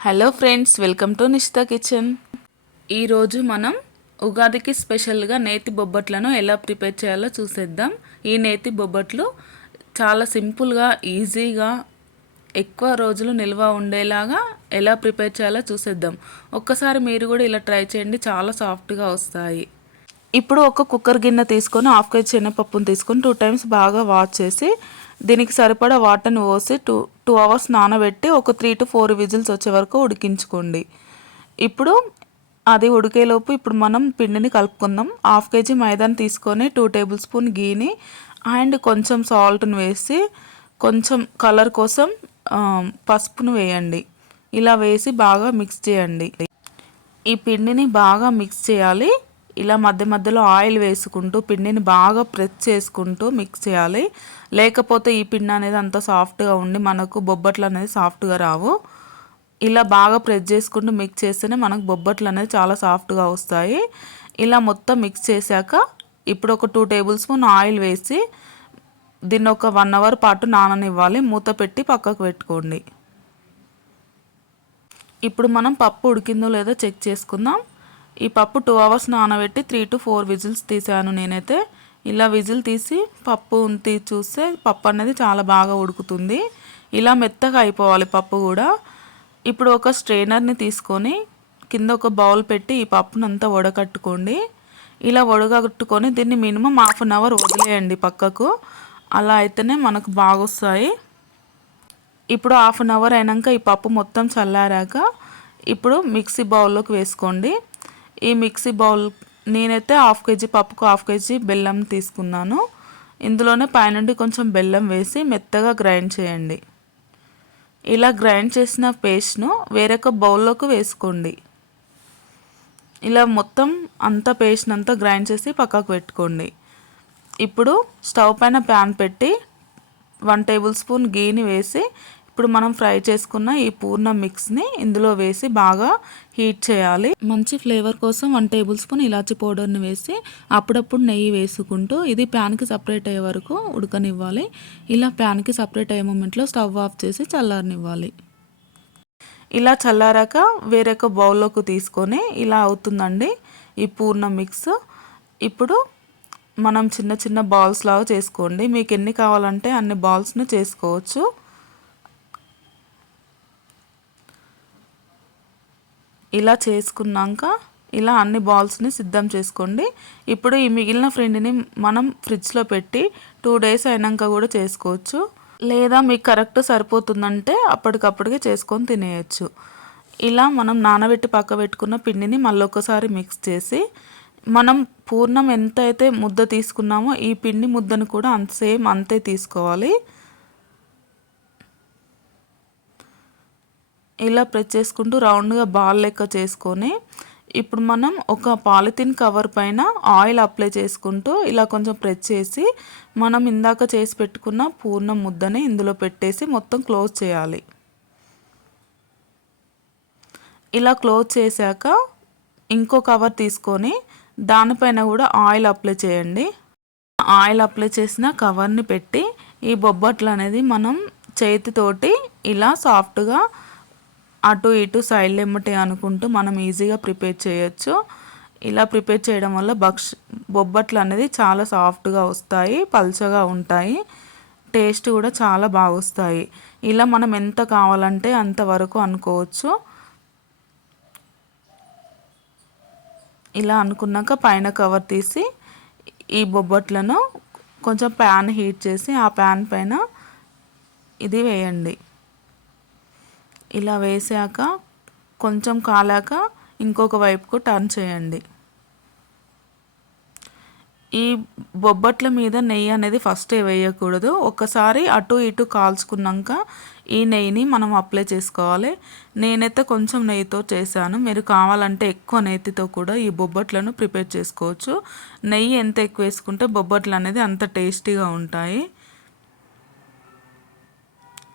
Hello friends welcome to Nishta kitchen. ఈరోజు మనం ఉగాదికి స్పెషల్గా నేతి బొబ్బట్లను ఎలా ప్రిపేర్ చేయాలో చూసేద్దాం. ఈ నేతి బొబ్బట్లు చాలా సింపుల్గా ఈజీగా ఎక్కువ రోజులు నిల్వ ఉండేలాగా ఎలా ప్రిపేర్ చేయాలో చూసేద్దాం. ఒక్కసారి మీరు కూడా ఇలా ట్రై చేయండి చాలా సాఫ్ట్గా వస్తాయి. ఇప్పుడు ఒక కుక్కర్ గిన్నె తీసుకొని హాఫ్ కేజీ శనగపప్పును తీసుకొని టూ టైమ్స్ బాగా వాష్ చేసి దీనికి సరిపడా వాటర్ని పోసి టూ టూ అవర్స్ నానబెట్టి ఒక త్రీ టు ఫోర్ విజిల్స్ వచ్చే వరకు ఉడికించుకోండి. ఇప్పుడు అది ఉడికేలోపు ఇప్పుడు మనం పిండిని కలుపుకుందాం. హాఫ్ కేజీ మైదాని తీసుకొని టూ టేబుల్ స్పూన్ గీని అండ్ కొంచెం సాల్ట్ని వేసి కొంచెం కలర్ కోసం పసుపును వేయండి. ఇలా వేసి బాగా మిక్స్ చేయండి. ఈ పిండిని బాగా మిక్స్ చేయాలి. ఇలా మధ్య మధ్యలో ఆయిల్ వేసుకుంటూ పిండిని బాగా ప్రెస్ చేసుకుంటూ మిక్స్ చేయాలి. లేకపోతే ఈ పిండి అనేది అంత సాఫ్ట్గా ఉండి మనకు బొబ్బట్లు అనేది సాఫ్ట్గా రావు. ఇలా బాగా ప్రెస్ చేసుకుంటూ మిక్స్ చేస్తేనే మనకు బొబ్బట్లు అనేది చాలా సాఫ్ట్గా వస్తాయి. ఇలా మొత్తం మిక్స్ చేశాక ఇప్పుడు ఒక టూ టేబుల్ స్పూన్ ఆయిల్ వేసి దీన్ని ఒక వన్ అవర్ పాటు నాననివ్వాలి. మూత పెట్టి పక్కకు పెట్టుకోండి. ఇప్పుడు మనం పప్పు ఉడికిందో లేదో చెక్ చేసుకుందాం. ఈ పప్పు టూ అవర్స్ నానబెట్టి త్రీ టు ఫోర్ విజిల్స్ తీసాను నేనైతే. ఇలా విజిల్ తీసి పప్పు తీసి చూస్తే పప్పు అనేది చాలా బాగా ఉడుకుతుంది. ఇలా మెత్తగా అయిపోవాలి పప్పు కూడా. ఇప్పుడు ఒక స్ట్రైనర్ని తీసుకొని కింద ఒక బౌల్ పెట్టి ఈ పప్పును అంతా వడకట్టుకోండి. ఇలా వడగట్టుకొని దీన్ని మినిమం హాఫ్ అన్ అవర్ వదిలేయండి పక్కకు. అలా అయితేనే మనకు బాగా వస్తాయి ఇప్పుడు హాఫ్ అన్ అవర్ అయినాక ఈ పప్పు మొత్తం చల్లారాక ఇప్పుడు మిక్సీ బౌల్లోకి వేసుకోండి. ఈ మిక్సీ బౌల్ నేనైతే హాఫ్ కేజీ పప్పుకు హాఫ్ కేజీ బెల్లం తీసుకున్నాను. ఇందులోనే పైనుండి కొంచెం బెల్లం వేసి మెత్తగా గ్రైండ్ చేయండి. ఇలా గ్రైండ్ చేసిన పేస్ట్ను వేరొక బౌల్లోకి వేసుకోండి. ఇలా మొత్తం అంతా పేస్ట్ అంతా గ్రైండ్ చేసి పక్కకు పెట్టుకోండి. ఇప్పుడు స్టవ్ పైన ప్యాన్ పెట్టి వన్ టేబుల్ స్పూన్ గీని వేసి ఇప్పుడు మనం ఫ్రై చేసుకున్న ఈ పూర్ణ మిక్స్ని ఇందులో వేసి బాగా హీట్ చేయాలి. మంచి ఫ్లేవర్ కోసం వన్ టేబుల్ స్పూన్ ఇలాచి పౌడర్ని వేసి అప్పుడప్పుడు నెయ్యి వేసుకుంటూ ఇది ప్యాన్కి సపరేట్ అయ్యే వరకు ఉడకనివ్వాలి. ఇలా ప్యాన్కి సపరేట్ అయ్యే మూమెంట్లో స్టవ్ ఆఫ్ చేసి చల్లారనివ్వాలి. ఇలా చల్లారాక వేరొక బౌల్లోకి తీసుకొని ఇలా అవుతుందండి ఈ పూర్ణ మిక్స్. ఇప్పుడు మనం చిన్న చిన్న బాల్స్ లాగా చేసుకోండి. మీకు ఎన్ని కావాలంటే అన్ని బాల్స్ను చేసుకోవచ్చు. ఇలా చేసుకున్నాక ఇలా అన్ని బాల్స్ని సిద్ధం చేసుకోండి. ఇప్పుడు ఈ మిగిలిన ఫ్రెండ్ని మనం ఫ్రిడ్జ్లో పెట్టి టూ డేస్ అయినాక కూడా చేసుకోవచ్చు. లేదా మీకు కరెక్ట్ సరిపోతుందంటే అప్పటికప్పటికే చేసుకొని తినేయచ్చు. ఇలా మనం నానబెట్టి పక్క పెట్టుకున్న పిండిని మళ్ళొకసారి మిక్స్ చేసి మనం పూర్ణం ఎంత అయితే ముద్ద తీసుకున్నామో ఈ పిండి ముద్దను కూడా అంత సేమ్ అంతే తీసుకోవాలి. ఇలా ప్రెస్ చేసుకుంటూ రౌండ్గా బాల్ లెక్క చేసుకొని ఇప్పుడు మనం ఒక పాలిథిన్ కవర్ పైన ఆయిల్ అప్లై చేసుకుంటూ ఇలా కొంచెం ప్రెస్ చేసి మనం ఇందాక చేసి పెట్టుకున్న పూర్ణ ముద్దని ఇందులో పెట్టేసి మొత్తం క్లోజ్ చేయాలి. ఇలా క్లోజ్ చేశాక ఇంకో కవర్ తీసుకొని దానిపైన కూడా ఆయిల్ అప్లై చేయండి. ఆయిల్ అప్లై చేసిన కవర్ని పెట్టి ఈ బొబ్బట్లు అనేది మనం చేతితోటి ఇలా సాఫ్ట్గా అటు ఇటు సైడ్ ఎమ్మటి అనుకుంటూ మనం ఈజీగా ప్రిపేర్ చేయొచ్చు. ఇలా ప్రిపేర్ చేయడం వల్ల బక్ష బొబ్బట్లు అనేది చాలా సాఫ్ట్గా వస్తాయి పల్చగా ఉంటాయి టేస్ట్ కూడా చాలా బాగా వస్తాయి. ఇలా మనం ఎంత కావాలంటే అంతవరకు అనుకోవచ్చు. ఇలా అనుకున్నాక పైన కవర్ తీసి ఈ బొబ్బట్లను కొంచెం ప్యాన్ హీట్ చేసి ఆ ప్యాన్ పైన ఇది వేయండి. ఇలా వేసాక కొంచెం కాలాక ఇంకొక వైపుకు టర్న్ చేయండి. ఈ బొబ్బట్ల మీద నెయ్యి అనేది ఫస్ట్ వేయకూడదు. ఒకసారి అటు ఇటు కాల్చుకున్నాక ఈ నెయ్యిని మనం అప్లై చేసుకోవాలి. నేనైతే కొంచెం నెయ్యితో చేశాను. మీరు కావాలంటే ఎక్కువ నెయ్యితో కూడా ఈ బొబ్బట్లను ప్రిపేర్ చేసుకోవచ్చు. నెయ్యి ఎంత ఎక్కువ వేసుకుంటే బొబ్బట్లు అనేది అంత టేస్టీగా ఉంటాయి.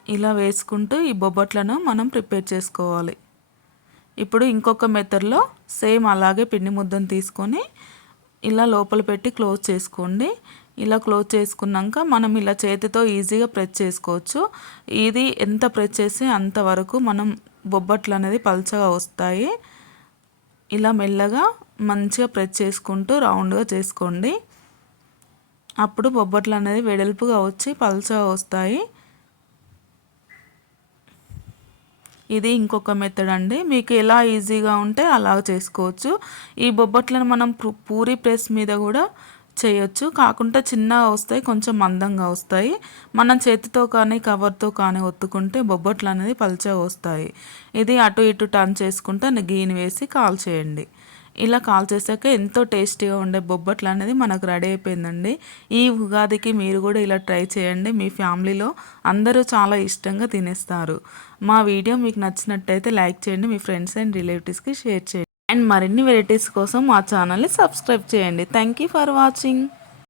ఇలా వేసుకుంటూ ఈ బొబ్బట్లను మనం ప్రిపేర్ చేసుకోవాలి. ఇప్పుడు ఇంకొక మెథడ్లో సేమ్ అలాగే పిండి ముద్దను తీసుకొని ఇలా లోపల పెట్టి క్లోజ్ చేసుకోండి. ఇలా క్లోజ్ చేసుకున్నాక మనం ఇలా చేతితో ఈజీగా ప్రెస్ చేసుకోవచ్చు. ఇది ఎంత ప్రెస్ చేస్తే అంతవరకు మనం బొబ్బట్లు అనేది పల్చగా వస్తాయి. ఇలా మెల్లగా మంచిగా ప్రెస్ చేసుకుంటూ రౌండ్గా చేసుకోండి. అప్పుడు బొబ్బట్లు అనేది వెడల్పుగా వచ్చి పల్చగా వస్తాయి. ఇది ఇంకొక మెథడ్ అండి. మీకు ఎలా ఈజీగా ఉంటే అలా చేసుకోవచ్చు. ఈ బొబ్బట్లను మనం పూరి ప్రెస్ మీద కూడా చేయొచ్చు. కాకుండా చిన్నగా వస్తాయి కొంచెం మందంగా వస్తాయి. మనం చేతితో కానీ కవర్తో కానీ ఒత్తుకుంటే బొబ్బట్లు అనేది పల్చగా వస్తాయి. ఇది అటు ఇటు టర్న్ చేసుకుంటే గీని వేసి కాల్ చేయండి ఇలా కాల్ చేసాక ఎంతో టేస్టీగా ఉండే బొబ్బట్లు అనేది మనకు రెడీ అయిపోయిందండి. ఈ ఉగాదికి మీరు కూడా ఇలా ట్రై చేయండి. మీ ఫ్యామిలీలో అందరూ చాలా ఇష్టంగా తినేస్తారు. మా వీడియో మీకు నచ్చినట్టయితే లైక్ చేయండి మీ ఫ్రెండ్స్ అండ్ రిలేటివ్స్కి షేర్ చేయండి. అండ్ మరిన్ని వెరైటీస్ కోసం మా ఛానల్ని సబ్స్క్రైబ్ చేయండి. Thank you for watching.